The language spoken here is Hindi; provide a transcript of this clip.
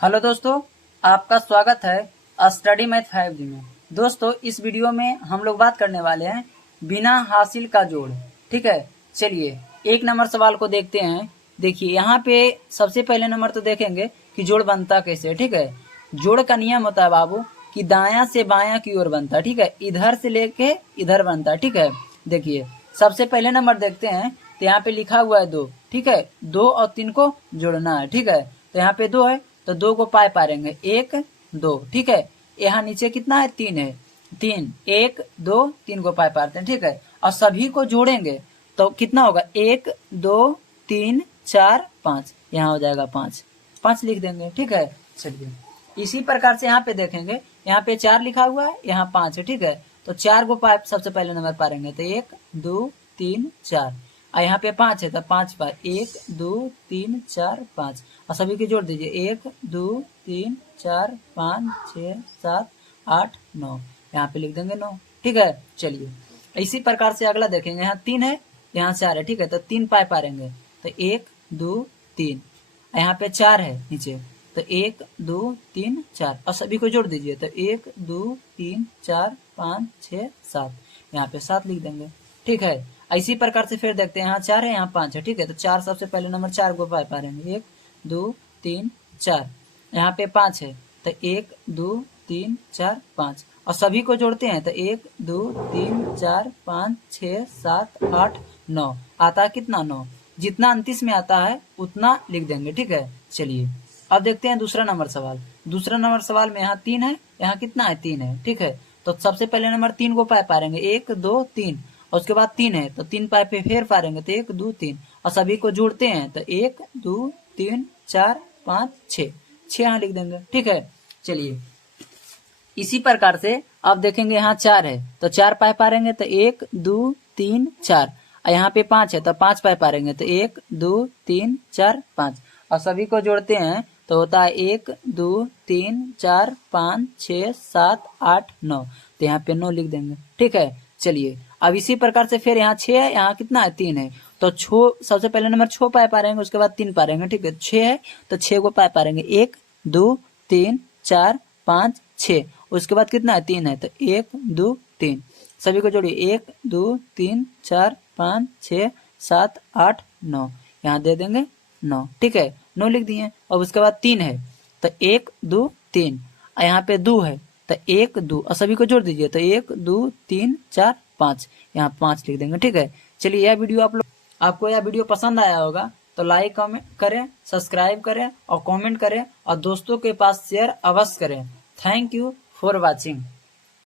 हेलो दोस्तों, आपका स्वागत है स्टडी मैथ 5G में। दोस्तों, इस वीडियो में हम लोग बात करने वाले हैं बिना हासिल का जोड़। ठीक है, चलिए एक नंबर सवाल को देखते हैं। देखिए यहाँ पे सबसे पहले नंबर तो देखेंगे कि जोड़ बनता कैसे। ठीक है, जोड़ का नियम होता है बाबू कि दायां से बायां की ओर बनता है। ठीक है, इधर से लेके इधर बनता है। ठीक है, देखिए सबसे पहले नंबर देखते हैं तो यहाँ पे लिखा हुआ है 2। ठीक है, 2 और 3 को जोड़ना है। ठीक है, तो यहाँ पे 2 है तो 2 को पाए पारेंगे 1 2। ठीक है, यहाँ नीचे कितना है 3 है, 3 1 2 3 को पाए पारते हैं। ठीक है, और सभी को जोड़ेंगे तो कितना होगा 1 2 3 4 5, यहाँ हो जाएगा 5 5 लिख देंगे। ठीक है, चलिए इसी प्रकार से यहाँ पे देखेंगे, यहाँ पे 4 लिखा हुआ है, यहाँ 5 है। ठीक है, तो 4 को पाए सबसे पहले नंबर पारेंगे तो 1 2 3 4, और यहाँ पे 5 है तो 5 पाए 1 2 3 4 5, और सभी के जोड़ दीजिए 1 2 3 4 5 6 7 8 9, यहाँ पे लिख देंगे 9। ठीक है, चलिए इसी प्रकार से अगला देखेंगे, यहाँ 3 है यहाँ 4 है। ठीक है, तो 3 पाए पारेंगे तो 1 2 3, यहाँ पे 4 है नीचे तो 1 2 3 4, और सभी को जोड़ दीजिए तो 1 2 3 4 5 6 7, यहाँ पे 7 लिख देंगे। ठीक है, इसी प्रकार से फिर देखते हैं, यहाँ 4 है यहाँ 5 है। ठीक है, तो 4 सबसे पहले नंबर 4 को पाए पाएंगे 1 2 3 4, यहाँ पे 5 है तो 1 2 3 4 5, और सभी को जोड़ते हैं तो 1 2 3 4 5 6 7 8 9, आता है कितना 9, जितना 29 में आता है उतना लिख देंगे। ठीक है, चलिए अब देखते हैं दूसरा नंबर सवाल। दूसरा नंबर सवाल में यहाँ 3 है, यहाँ कितना है 3 है। ठीक है, तो सबसे पहले नंबर 3 को पाए पारेंगे 1 2 3, और उसके बाद 3 है तो 3 पाए पे फिर पारेंगे तो 1 2 3, और सभी को जोड़ते हैं तो 1 2 3 4 5 6 6 यहाँ लिख देंगे। ठीक है, चलिए इसी प्रकार से अब देखेंगे, यहाँ 4 है तो 4 पाए पारेंगे तो 1 2 3 4, और यहाँ पे 5 है तो 5 पाए पारेंगे तो 1 2 3 4 5, और सभी को जोड़ते हैं तो होता है 1 2 3 4 5 6 7 8 9, तो यहाँ पे 9 लिख देंगे। ठीक है, चलिए अब इसी प्रकार से फिर यहाँ 6 है, यहाँ कितना है 3 है तो सबसे पहले नंबर 6 पाए पारेंगे, उसके बाद 3 पारेंगे। ठीक है, 6 है तो 6 को पाए पारेंगे 1 2 3 4 5 6, उसके बाद कितना है 3 है तो 1 2 3, सभी को जोड़िए 1 2 3 4 5 6 7 8 9, यहाँ दे देंगे 9। ठीक है, 9 लिख दिए, और उसके बाद 3 है तो 1 2 3, और यहाँ पे 2 है तो 1 2, और सभी को जोड़ दीजिए तो 1 2 3 4 5, यहाँ 5 लिख देंगे। ठीक है, चलिए यह वीडियो आपको यह वीडियो पसंद आया होगा तो लाइक कमेंट करें, सब्सक्राइब करें और कमेंट करें, और दोस्तों के पास शेयर अवश्य करें। Thank you for watching.